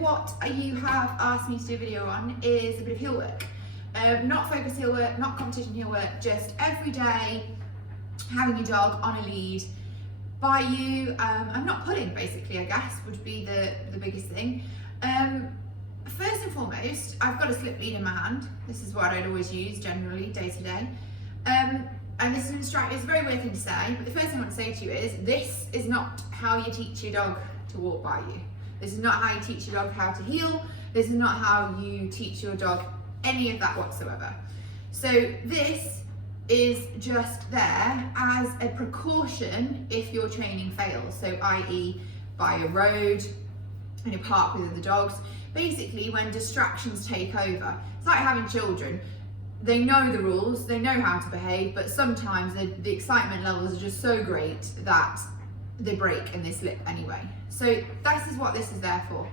what you have asked me to do a video on is a bit of heel work. Not focus heel work, not competition heel work, just every day having your dog on a lead by you, and not pulling, basically, I guess, would be the biggest thing. First and foremost, I've got a slip lead in my hand. This is what I'd always use generally, day to day. And this is it's a very weird thing to say, but the first thing I want to say to you is, this is not how you teach your dog to walk by you. This is not how you teach your dog how to heel. This is not how you teach your dog any of that whatsoever. So this is just there as a precaution if your training fails. So i.e. by a road, in a park with other dogs. Basically, when distractions take over, it's like having children. They know the rules, they know how to behave, but sometimes the excitement levels are just so great that they break and they slip anyway. So this is what this is there for.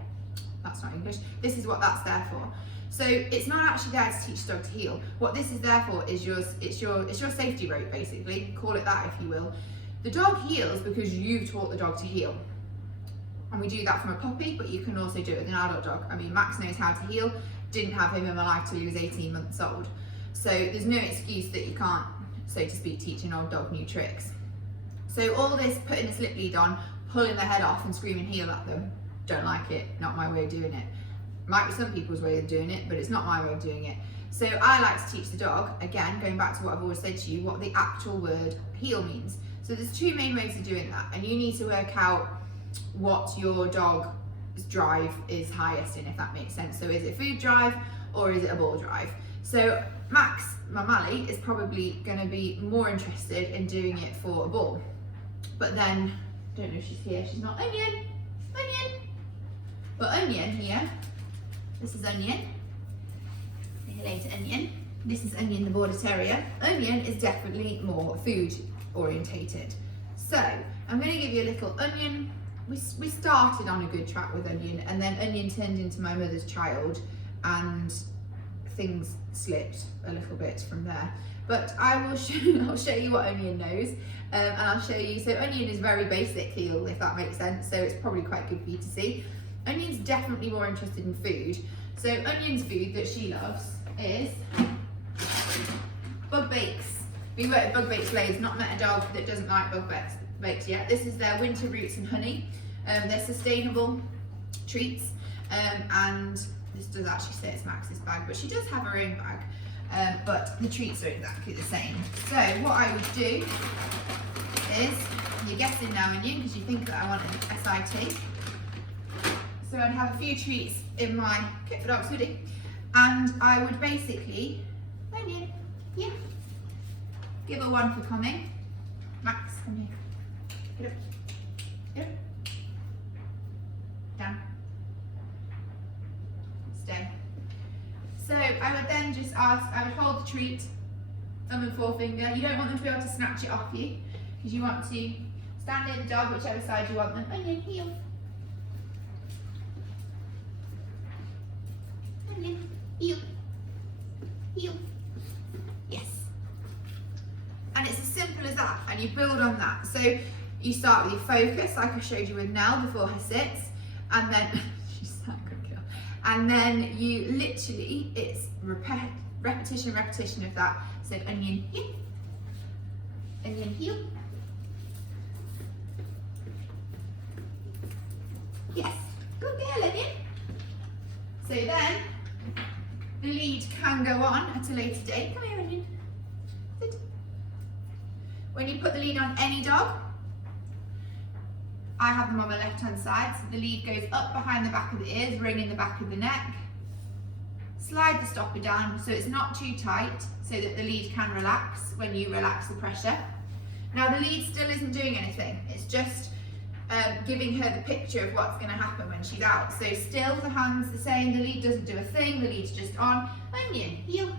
That's not English. This is what that's there for. So it's not actually there to teach the dog to heel. What this is there for is it's your safety rope, basically. Call it that if you will. The dog heels because you've taught the dog to heel. And we do that from a puppy, but you can also do it with an adult dog. I mean, Max knows how to heel. Didn't have him in my life till he was 18 months old. So there's no excuse that you can't, so to speak, teach an old dog new tricks. So all this putting a slip lead on, pulling their head off and screaming heel at them, don't like it, not my way of doing it. Might be some people's way of doing it, but it's not my way of doing it. So I like to teach the dog, again, going back to what I've always said to you, what the actual word heel means. So there's two main ways of doing that, and you need to work out what your dog's drive is highest in, if that makes sense. So is it food drive or is it a ball drive? So Max, my Mally, is probably going to be more interested in doing it for a ball. But then, I don't know if she's here, she's not. Onion! But Onion here, this is Onion. Say hello to Onion. This is Onion, the Border Terrier. Onion is definitely more food orientated. So I'm going to give you a little Onion. We started on a good track with Onion, and then Onion turned into my mother's child, and things slipped a little bit from there. But I'll show you what Onion knows, and I'll show you. So Onion is very basic heel, if that makes sense. So it's probably quite good for you to see. Onion's definitely more interested in food. So Onion's food that she loves is bug bakes. We work with bug baked blades, not met a dog that doesn't like bug baked yet. This is their winter roots and honey. They're sustainable treats, and this does actually say it's Max's bag, but she does have her own bag, but the treats are exactly the same. So what I would do is, you're guessing now, Onion, because you think that I want an SIT. So I'd have a few treats in my Kit for Dogs hoodie, and I would basically, Onion, yeah, give her one for coming. Max, come here. Get up. Get up. Down. Stay. So I would then just ask, I would hold the treat, thumb and forefinger. You don't want them to be able to snatch it off you, because you want to stand near the dog, whichever side you want them. Onion, heel. Onion, heel. Heel. Yes. And it's as simple as that, and you build on that. So you start with your focus, like I showed you with Nell before her sits, and then she's that good girl. And then you literally, it's repetition of that. So Onion heel, Onion heel. Yes, good girl, Onion. So then the lead can go on at a later date. Come here, Onion. Sit. When you put the lead on any dog, I have them on my left hand side, so the lead goes up behind the back of the ears, ringing the back of the neck. Slide the stopper down so it's not too tight, so that the lead can relax when you relax the pressure. Now the lead still isn't doing anything, it's just giving her the picture of what's going to happen when she's out. So still the hand's the same, the lead doesn't do a thing, the lead's just on. Onion, heel.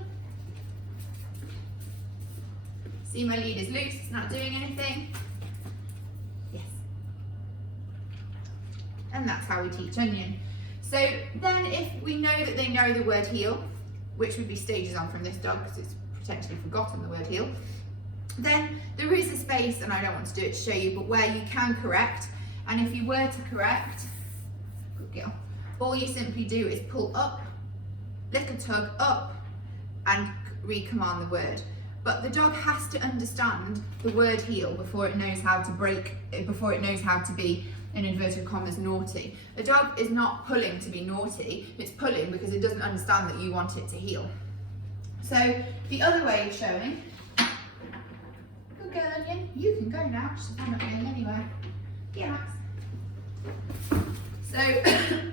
See, my lead is loose, it's not doing anything. Yes. And that's how we teach Onion. So then if we know that they know the word heel, which would be stages on from this dog because it's potentially forgotten the word heel, then there is a space, and I don't want to do it to show you, but where you can correct. And if you were to correct, good girl, all you simply do is pull up, little tug up, and recommand the word. But the dog has to understand the word heel before it knows how to break, before it knows how to be, in inverted commas, naughty. The dog is not pulling to be naughty, it's pulling because it doesn't understand that you want it to heel. So the other way of showing, good girl Onion, you can go now, she's not going anywhere. Yeah, Max. So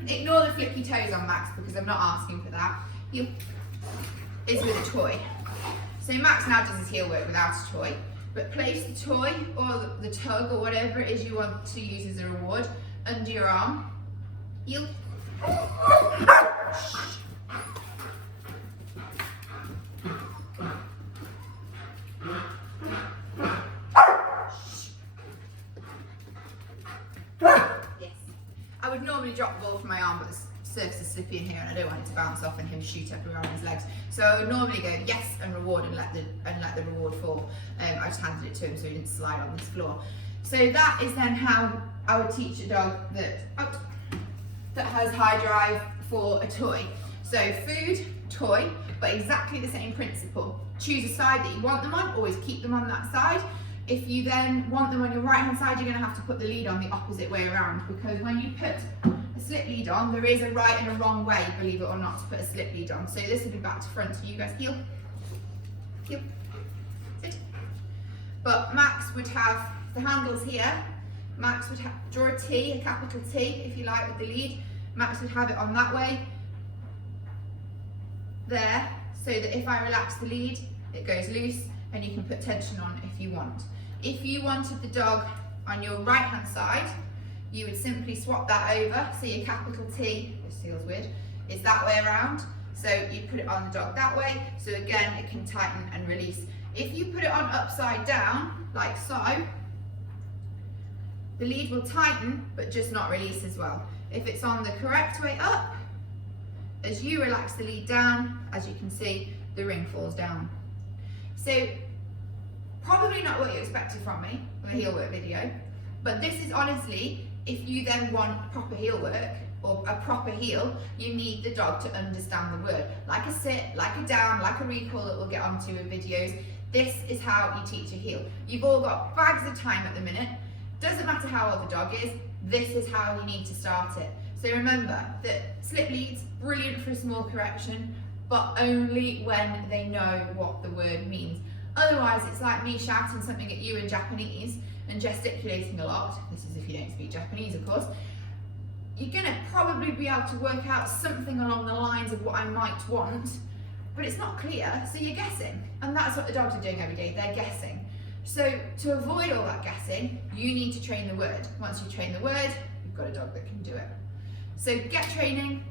ignore the flicky toes on Max because I'm not asking for that. Heel is with a toy. So Max now does his heel work without a toy, but place the toy or the tug or whatever it is you want to use as a reward under your arm. Heel. Yes. I would normally drop the ball from my arm, but the surface is slippy in here and I don't want it to bounce off and him shoot everywhere on his legs. So I would normally go yes and reward and let the reward fall. I just handed it to him so he didn't slide on this floor. So that is then how I would teach a dog that has high drive for a toy. So food, toy, but exactly the same principle. Choose a side that you want them on, always keep them on that side. If you then want them on your right hand side, you're going to have to put the lead on the opposite way around, because when you put a slip lead on, there is a right and a wrong way, believe it or not, to put a slip lead on. So this will be back to front, so you guys heel, heel, sit. But Max would have the handles here. Max would draw a T, a capital T, if you like, with the lead. Max would have it on that way, there, so that if I relax the lead, it goes loose and you can put tension on if you want. If you wanted the dog on your right hand side, you would simply swap that over. So your capital T, this feels weird, is that way around. So you put it on the dog that way, so again it can tighten and release. If you put it on upside down, like so, the lead will tighten but just not release as well. If it's on the correct way up, as you relax the lead down, as you can see, the ring falls down. So probably not what you expected from me with a heel work video, but this is honestly, if you then want proper heel work or a proper heel, you need the dog to understand the word. Like a sit, like a down, like a recall that we'll get onto in videos. This is how you teach a heel. You've all got bags of time at the minute. Doesn't matter how old the dog is, this is how you need to start it. So remember that slip leads, brilliant for a small correction, but only when they know what the word means. Otherwise, it's like me shouting something at you in Japanese and gesticulating a lot. This is if you don't speak Japanese, of course. You're gonna probably be able to work out something along the lines of what I might want, but it's not clear, so you're guessing. And that's what the dogs are doing every day, they're guessing. So to avoid all that guessing, you need to train the word. Once you train the word, you've got a dog that can do it. So get training,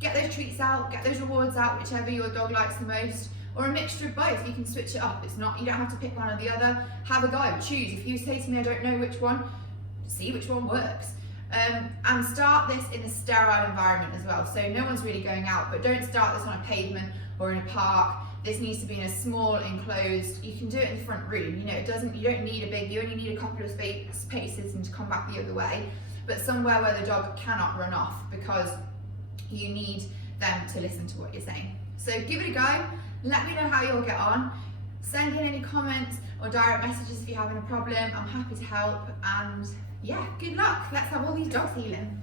get those treats out, get those rewards out, whichever your dog likes the most, or a mixture of both. You can switch it up. It's not, you don't have to pick one or the other. Have a go, choose. If you say to me, I don't know which one, see which one works. And start this in a sterile environment as well. So no one's really going out, but don't start this on a pavement or in a park. This needs to be in a small enclosed, you can do it in the front room. You know, you don't need a big, you only need a couple of spaces and to come back the other way, but somewhere where the dog cannot run off, because you need them to listen to what you're saying. So give it a go. Let me know how you'll get on. Send in any comments or direct messages if you're having a problem. I'm happy to help, and yeah, good luck. Let's have all these dogs healing.